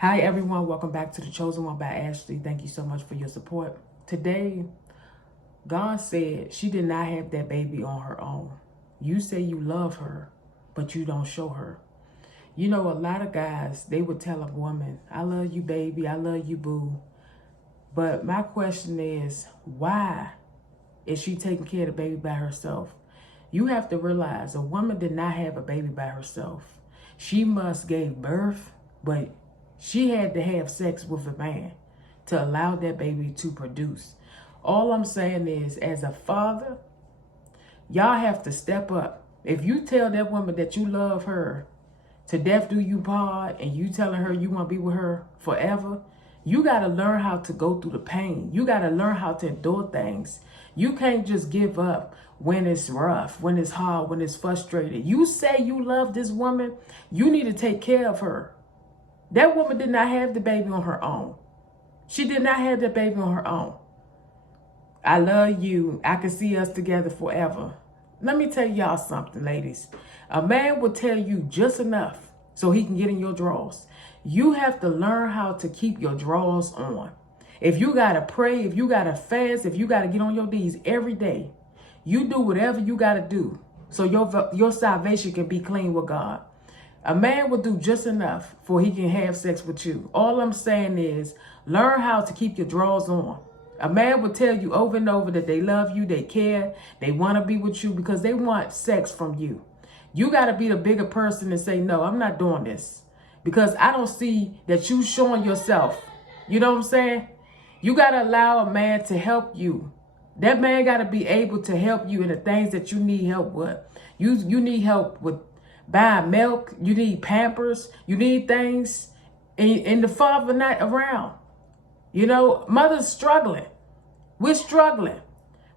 Hi everyone, welcome back to The Chosen One by Ashley. Thank you so much for your support. Today, God said she did not have that baby on her own. You say you love her, but you don't show her. You know, a lot of guys, they would tell a woman, I love you, baby, I love you, boo. But my question is, why is she taking care of the baby by herself? You have to realize a woman did not have a baby by herself. She must gave birth, but she had to have sex with a man to allow that baby to produce. All I'm saying is, as a father, y'all have to step up. If you tell that woman that you love her, to death do you part, and you telling her you want to be with her forever, you got to learn how to go through the pain. You got to learn how to endure things. You can't just give up when it's rough, when it's hard, when it's frustrated. You say you love this woman, you need to take care of her. That woman did not have the baby on her own. She did not have that baby on her own. I love you. I can see us together forever. Let me tell y'all something, ladies. A man will tell you just enough so he can get in your drawers. You have to learn how to keep your drawers on. If you got to pray, if you got to fast, if you got to get on your knees every day, you do whatever you got to do so your salvation can be clean with God. A man will do just enough for he can have sex with you. All I'm saying is learn how to keep your drawers on. A man will tell you over and over that they love you, they care, they want to be with you because they want sex from you. You got to be the bigger person and say, no, I'm not doing this because I don't see that you showing yourself. You know what I'm saying? You got to allow a man to help you. That man got to be able to help you in the things that you need help with. You need help with buying milk, you need Pampers, you need things, and the father not around. You know, mother's struggling. We're struggling.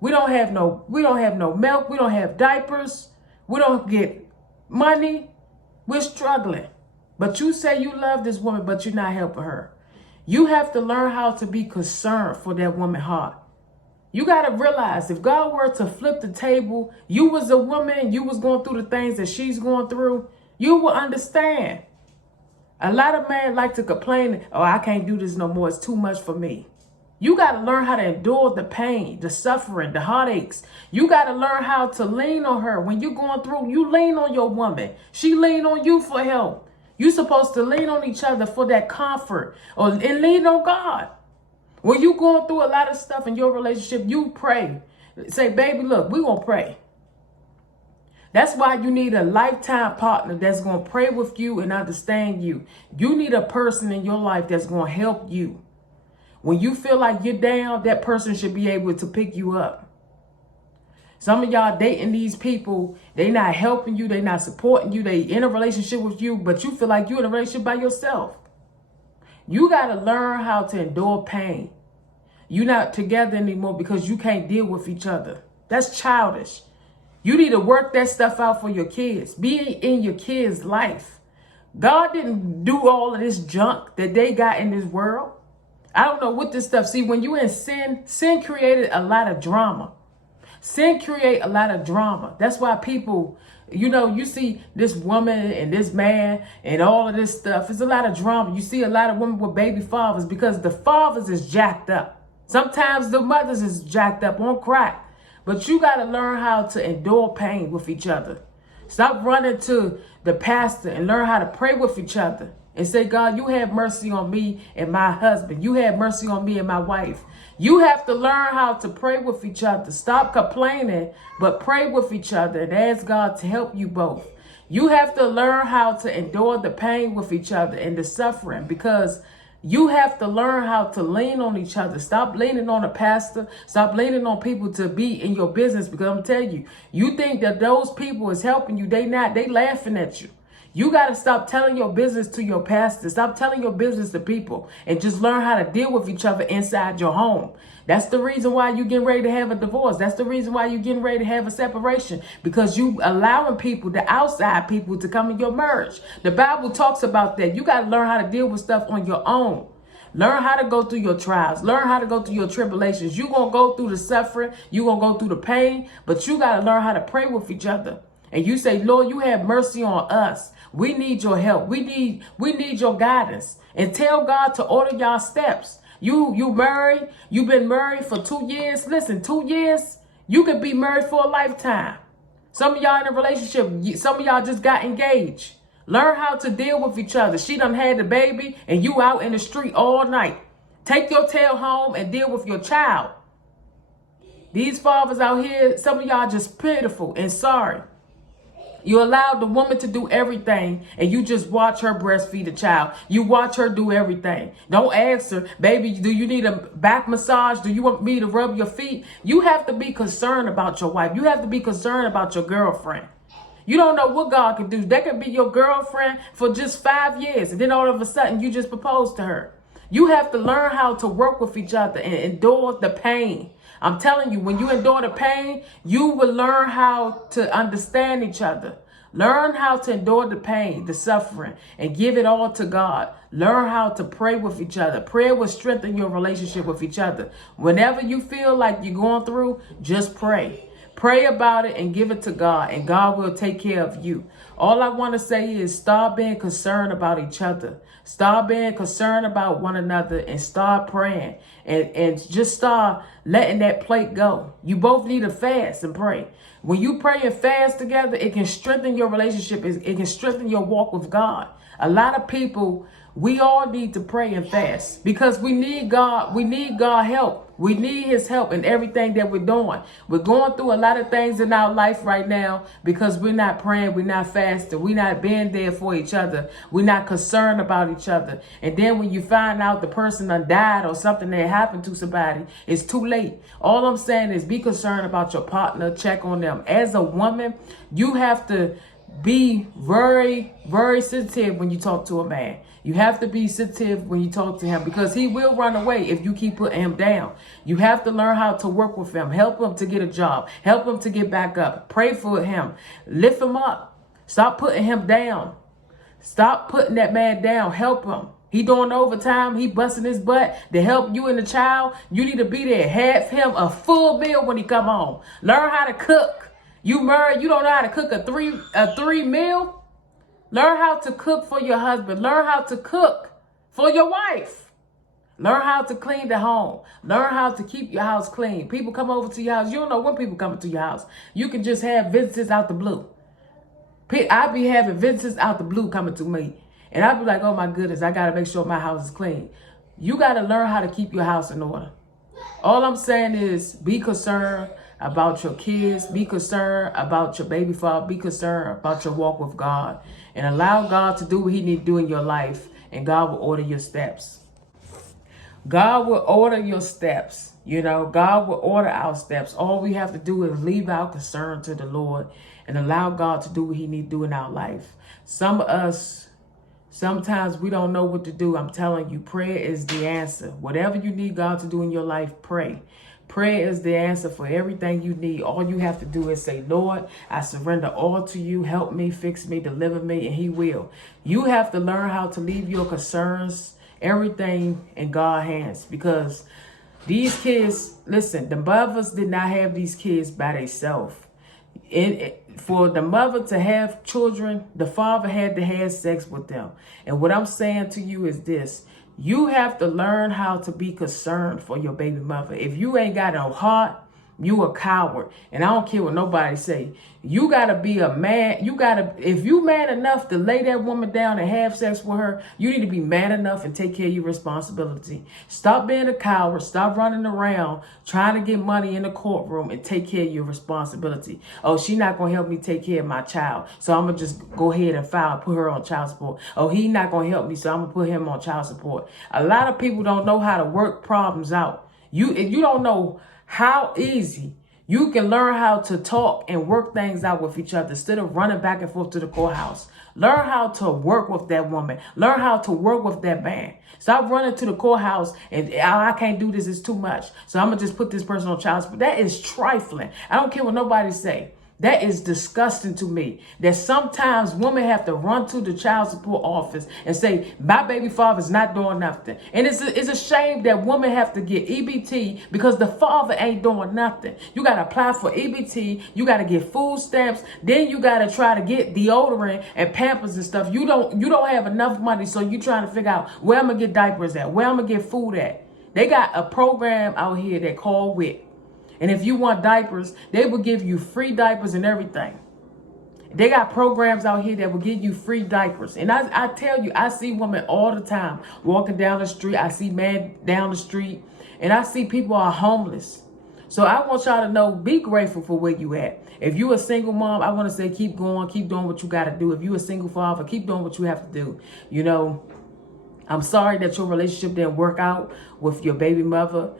We don't have no milk, we don't have diapers, we don't get money. We're struggling. But you say you love this woman, but you're not helping her. You have to learn how to be concerned for that woman's heart. You got to realize if God were to flip the table, you was a woman, you was going through the things that she's going through, you will understand. A lot of men like to complain, oh, I can't do this no more. It's too much for me. You got to learn how to endure the pain, the suffering, the heartaches. You got to learn how to lean on her. When you're going through, you lean on your woman. She lean on you for help. You're supposed to lean on each other for that comfort and lean on God. When you going through a lot of stuff in your relationship, you pray. Say, baby, look, we're going to pray. That's why you need a lifetime partner that's going to pray with you and understand you. You need a person in your life that's going to help you. When you feel like you're down, that person should be able to pick you up. Some of y'all dating these people, they not helping you, they not supporting you, they in a relationship with you, but you feel like you're in a relationship by yourself. You got to learn how to endure pain. You're not together anymore because you can't deal with each other. That's childish. You need to work that stuff out for your kids. Be in your kids' life. God didn't do all of this junk that they got in this world. I don't know what this stuff. See, when you in sin, sin created a lot of drama. Sin create a lot of drama. That's why people, you know, you see this woman and this man and all of this stuff. It's a lot of drama. You see a lot of women with baby fathers because the fathers is jacked up. Sometimes the mothers is jacked up on crack. But you got to learn how to endure pain with each other. Stop running to the pastor and learn how to pray with each other. And say, God, you have mercy on me and my husband. You have mercy on me and my wife. You have to learn how to pray with each other. Stop complaining, but pray with each other and ask God to help you both. You have to learn how to endure the pain with each other and the suffering because you have to learn how to lean on each other. Stop leaning on a pastor. Stop leaning on people to be in your business because I'm telling you, you think that those people is helping you. They not. They laughing at you. You got to stop telling your business to your pastor. Stop telling your business to people and just learn how to deal with each other inside your home. That's the reason why you're getting ready to have a divorce. That's the reason why you're getting ready to have a separation because you allowing people, the outside people, to come in your marriage. The Bible talks about that. You got to learn how to deal with stuff on your own. Learn how to go through your trials. Learn how to go through your tribulations. You're going to go through the suffering. You're going to go through the pain, but you got to learn how to pray with each other. And you say, Lord, you have mercy on us. We need your help. We need your guidance. And tell God to order y'all steps. You married, you've been married for 2 years. Listen, 2 years, you could be married for a lifetime. Some of y'all in a relationship, some of y'all just got engaged. Learn how to deal with each other. She done had the baby and you out in the street all night. Take your tail home and deal with your child. These fathers out here, some of y'all just pitiful and sorry. You allowed the woman to do everything and you just watch her breastfeed a child. You watch her do everything. Don't ask her, baby, do you need a back massage? Do you want me to rub your feet? You have to be concerned about your wife. You have to be concerned about your girlfriend. You don't know what God can do. That could be your girlfriend for just 5 years. And then all of a sudden you just propose to her. You have to learn how to work with each other and endure the pain. I'm telling you, when you endure the pain, you will learn how to understand each other. Learn how to endure the pain, the suffering, and give it all to God. Learn how to pray with each other. Prayer will strengthen your relationship with each other. Whenever you feel like you're going through, just pray. Pray about it and give it to God, and God will take care of you. All I want to say is start being concerned about each other. Start being concerned about one another and start praying and just start letting that plate go. You both need to fast and pray. When you pray and fast together, it can strengthen your relationship. It can strengthen your walk with God. A lot of people, we all need to pray and fast because we need God. We need God's help. We need his help in everything that we're doing. We're going through a lot of things in our life right now because we're not praying. We're not fasting. We're not being there for each other. We're not concerned about each other. And then when you find out the person done died or something that happened to somebody, it's too late. All I'm saying is be concerned about your partner. Check on them. As a woman, you have to be very, very sensitive when you talk to a man. You have to be sensitive when you talk to him because he will run away if you keep putting him down. You have to learn how to work with him. Help him to get a job. Help him to get back up. Pray for him. Lift him up. Stop putting him down. Stop putting that man down. Help him. He doing overtime. He busting his butt to help you and the child. You need to be there. Have him a full meal when he come home. Learn how to cook. You married, you don't know how to cook a three meal? Learn how to cook for your husband. Learn how to cook for your wife. Learn how to clean the home. Learn how to keep your house clean. People come over to your house. You don't know when people come to your house. You can just have visitors out the blue. I be having visitors out the blue coming to me. And I be like, oh my goodness, I got to make sure my house is clean. You got to learn how to keep your house in order. All I'm saying is be concerned about your kids. Be concerned about your baby father. Be concerned about your walk with God. And allow God to do what he needs to do in your life. And God will order your steps. God will order your steps. You know, God will order our steps. All we have to do is leave our concern to the Lord and allow God to do what he needs to do in our life. Some of us, sometimes we don't know what to do. I'm telling you, prayer is the answer. Whatever you need God to do in your life, pray. Prayer is the answer for everything you need. All you have to do is say, Lord, I surrender all to you. Help me, fix me, deliver me, and he will. You have to learn how to leave your concerns, everything in God's hands, because these kids, listen, the mothers did not have these kids by themselves. For the mother to have children, the father had to have sex with them. And what I'm saying to you is this. You have to learn how to be concerned for your baby mother. If you ain't got no heart, you a coward. And I don't care what nobody say. You got to be a man. If you man enough to lay that woman down and have sex with her, you need to be man enough and take care of your responsibility. Stop being a coward. Stop running around trying to get money in the courtroom and take care of your responsibility. Oh, she not going to help me take care of my child, so I'm going to just go ahead and file and put her on child support. Oh, he not going to help me, so I'm going to put him on child support. A lot of people don't know how to work problems out. If you don't know how easy you can learn how to talk and work things out with each other instead of running back and forth to the courthouse. Learn how to work with that woman. Learn how to work with that man. Stop running to the courthouse and I can't do this. It's too much. So I'm going to just put this person on child support. That is trifling. I don't care what nobody say. That is disgusting to me. That sometimes women have to run to the child support office and say, my baby father's not doing nothing. And it's a shame that women have to get EBT because the father ain't doing nothing. You got to apply for EBT. You got to get food stamps. Then you got to try to get deodorant and Pampers and stuff. You don't have enough money, so you trying to figure out where I'm going to get diapers at, where I'm going to get food at. They got a program out here that called WIC. And if you want diapers, they will give you free diapers and everything. They got programs out here that will give you free diapers. And I tell you, I see women all the time walking down the street. I see men down the street. And I see people are homeless. So I want y'all to know, be grateful for where you at. If you a single mom, I want to say keep going. Keep doing what you got to do. If you a single father, keep doing what you have to do. You know, I'm sorry that your relationship didn't work out with your baby mother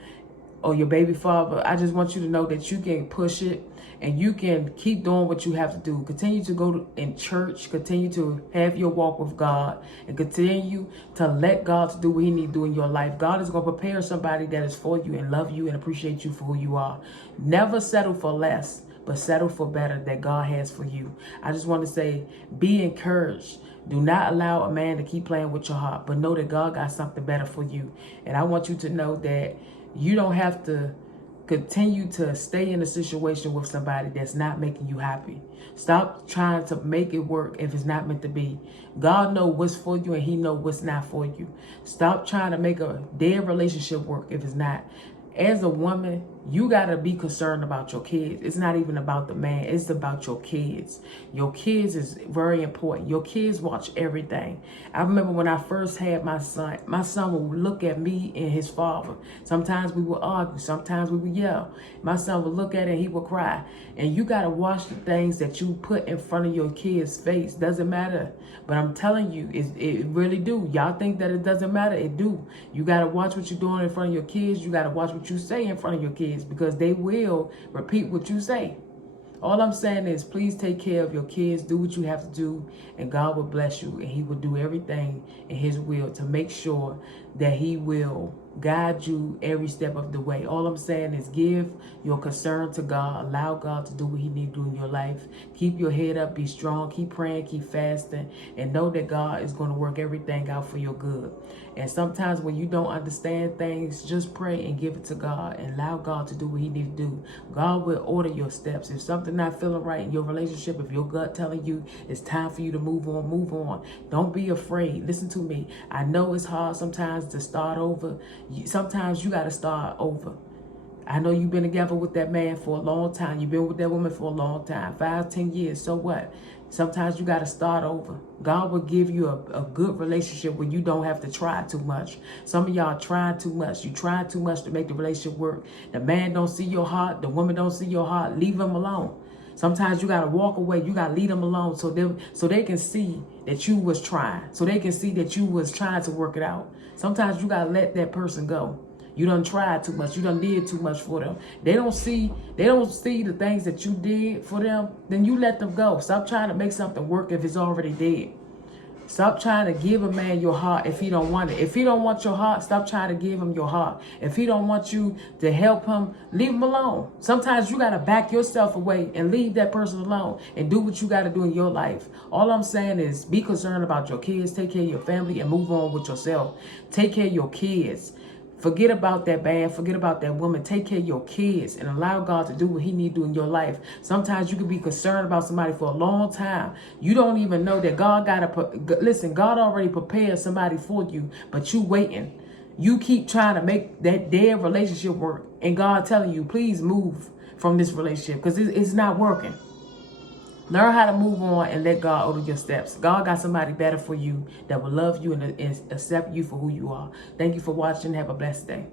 or your baby father. I just want you to know that you can push it and you can keep doing what you have to do. Continue to go in church, continue to have your walk with God, and continue to let God do what he needs to do in your life. God is going to prepare somebody that is for you and love you and appreciate you for who you are. Never settle for less, but settle for better that God has for you. I just want to say, be encouraged. Do not allow a man to keep playing with your heart, but know that God got something better for you. And I want you to know that you don't have to continue to stay in a situation with somebody that's not making you happy. Stop trying to make it work if it's not meant to be. God knows what's for you and he knows what's not for you. Stop trying to make a dead relationship work if it's not. As a woman, you got to be concerned about your kids. It's not even about the man. It's about your kids. Your kids is very important. Your kids watch everything. I remember when I first had my son would look at me and his father. Sometimes we would argue. Sometimes we would yell. My son would look at it and he would cry. And you got to watch the things that you put in front of your kids' face. Doesn't matter. But I'm telling you, it really do. Y'all think that it doesn't matter. It do. You got to watch what you're doing in front of your kids. You got to watch what you say in front of your kids, because they will repeat what you say. All I'm saying is, please take care of your kids. Do what you have to do, and God will bless you, and he will do everything in his will to make sure that he will guide you every step of the way. All I'm saying is, give your concern to God. Allow God to do what he needs to do in your life. Keep your head up. Be strong. Keep praying. Keep fasting. And know that God is going to work everything out for your good. And sometimes when you don't understand things, just pray and give it to God and allow God to do what he needs to do. God will order your steps. If something not feeling right in your relationship, if your gut telling you it's time for you to move on, move on. Don't be afraid. Listen to me. I know it's hard sometimes to start over. Sometimes you got to start over. I know you've been together with that man for a long time. You've been with that woman for a long time, 5, 10 years. So what? Sometimes you got to start over. God will give you a good relationship where you don't have to try too much. Some of y'all trying too much. You trying too much to make the relationship work. The man don't see your heart. The woman don't see your heart. Leave them alone. Sometimes you got to walk away. You got to leave them alone so they can see that you was trying. So they can see that you was trying to work it out. Sometimes you got to let that person go. You done tried too much. You done did too much for them. They don't see the things that you did for them. Then you let them go. Stop trying to make something work if it's already dead. Stop trying to give a man your heart if he don't want it. If he don't want your heart, stop trying to give him your heart. If he don't want you to help him, leave him alone. Sometimes you got to back yourself away and leave that person alone and do what you got to do in your life. All I'm saying is, be concerned about your kids, take care of your family, and move on with yourself. Take care of your kids. Forget about that man. Forget about that woman. Take care of your kids and allow God to do what he needs to do in your life. Sometimes you can be concerned about somebody for a long time. You don't even know that God listen, God already prepared somebody for you, but you waiting. You keep trying to make that dead relationship work, and God telling you, please move from this relationship because it's not working. Learn how to move on and let God order your steps. God got somebody better for you that will love you and accept you for who you are. Thank you for watching. Have a blessed day.